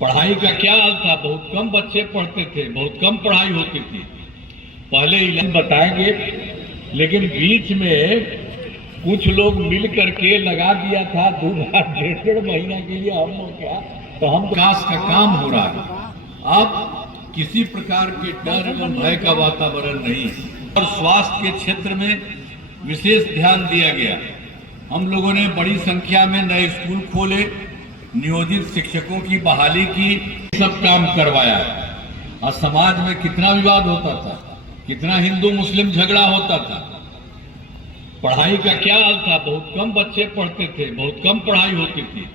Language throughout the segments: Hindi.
पढ़ाई का क्या हाल था, बहुत कम बच्चे पढ़ते थे, बहुत कम पढ़ाई होती थी। पहले इलाज बताएंगे, लेकिन बीच में कुछ लोग मिल करके लगा दिया था 2 डेढ़ महीना के लिए हम लोग क्या, तो हम विकास का काम हो रहा है। अब किसी प्रकार के डर एवं भय का वातावरण नहीं और स्वास्थ्य के क्षेत्र में विशेष ध्यान दिया गया। हम लोगों ने बड़ी संख्या में नए स्कूल खोले, नियोजित शिक्षकों की बहाली की, सब काम करवाया। और समाज में कितना विवाद होता था, कितना हिंदू मुस्लिम झगड़ा होता था। पढ़ाई का क्या हाल था, बहुत कम बच्चे पढ़ते थे, बहुत कम पढ़ाई होती थी।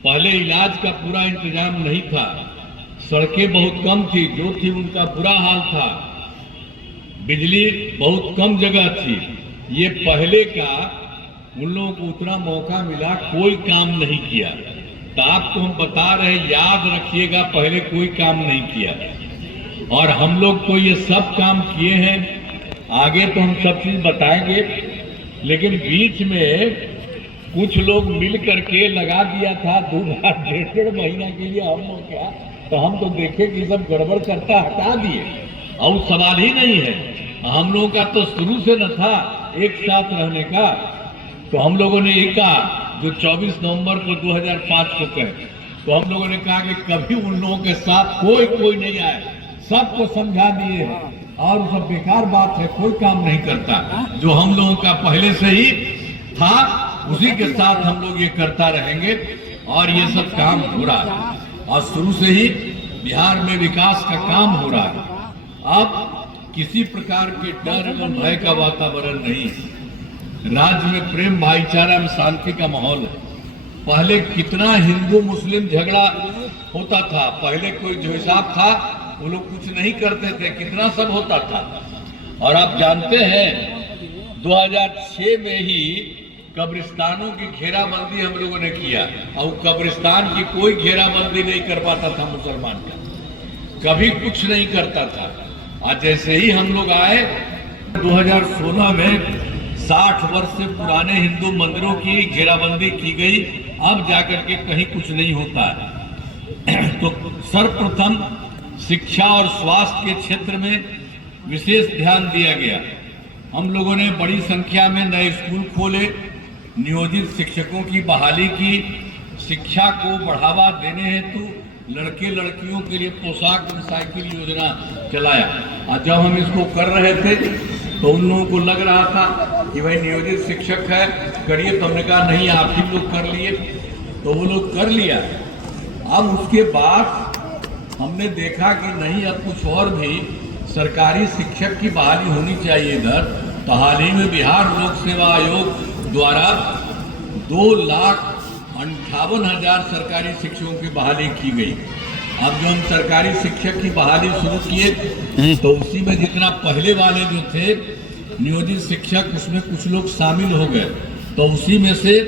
पहले इलाज का पूरा इंतजाम नहीं था, सड़कें बहुत कम थी, जो थी उनका बुरा हाल था, बिजली बहुत कम जगह थी। ये पहले का उन लोगों को उतना मौका मिला, कोई काम नहीं किया। तो आपको हम बता रहे, याद रखिएगा, पहले कोई काम नहीं किया और हम लोग तो ये सब काम किए हैं। आगे तो हम सब चीज बताएंगे, लेकिन बीच में कुछ लोग मिल करके लगा दिया था 2 डेढ़ महीना के लिए हम लोग क्या, तो हम तो देखे कि सब गड़बड़ करता हटा दिए और सवाल ही नहीं है। हम लोगों का तो शुरू से न था एक साथ रहने का। तो हम लोगों ने ये कहा, जो 24 नवंबर को 2005 को कहे, तो हम लोगों ने कहा कि कभी उन लोगों के साथ कोई नहीं आए, सबको समझा दिए और सब बेकार बात है, कोई काम नहीं करता। जो हम लोगों का पहले से ही था उसी के साथ हम लोग ये करता रहेंगे और ये सब काम हो रहा है और शुरू से ही बिहार में विकास का काम हो रहा है। अब किसी प्रकार के डर एवं भय का वातावरण नहीं, राज्य में प्रेम भाईचारा में शांति का माहौल है। पहले कितना हिंदू मुस्लिम झगड़ा होता था, पहले कोई जो हिसाब था वो लोग कुछ नहीं करते थे, कितना सब होता था। और आप जानते हैं 2006 में ही कब्रिस्तानों की घेराबंदी हम लोगों ने किया और कब्रिस्तान की कोई घेराबंदी नहीं कर पाता था मुसलमान का, कभी कुछ नहीं करता था। आज जैसे ही हम लोग आए 2016 में 60 वर्ष से पुराने हिंदू मंदिरों की घेराबंदी की गई, अब जाकर के कहीं कुछ नहीं होता है। तो सर्वप्रथम शिक्षा और स्वास्थ्य के क्षेत्र में विशेष ध्यान दिया गया। हम लोगों ने बड़ी संख्या में नए स्कूल खोले, नियोजित शिक्षकों की बहाली की, शिक्षा को बढ़ावा देने हेतु लड़के लड़कियों के लिए पोशाक और साइकिल योजना चलाया। और जब हम इसको कर रहे थे तो उन लोगों को लग रहा था कि भाई नियोजित शिक्षक है, करिए। तो हमने कहा नहीं, आप ही लोग कर लिए, तो वो लोग कर लिया। अब उसके बाद हमने देखा कि नहीं, अब कुछ और भी सरकारी शिक्षक की बहाली होनी चाहिए इधर। तो हाल ही में बिहार लोक सेवा आयोग द्वारा 2,58,000 सरकारी शिक्षकों की बहाली की गई। अब जो हम सरकारी शिक्षक की बहाली शुरू किए तो उसी में जितना पहले वाले जो थे नियोजित शिक्षक, उसमें कुछ लोग शामिल हो गए। तो उसी में से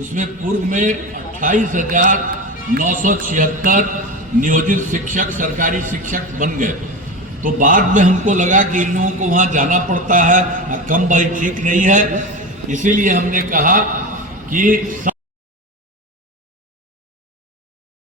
उसमें पूर्व में 28,976 नियोजित शिक्षक सरकारी शिक्षक बन गए। तो बाद में हमको लगा कि इन लोगों को वहाँ जाना पड़ता है, कम भाई ठीक नहीं है। इसीलिए हमने कहा कि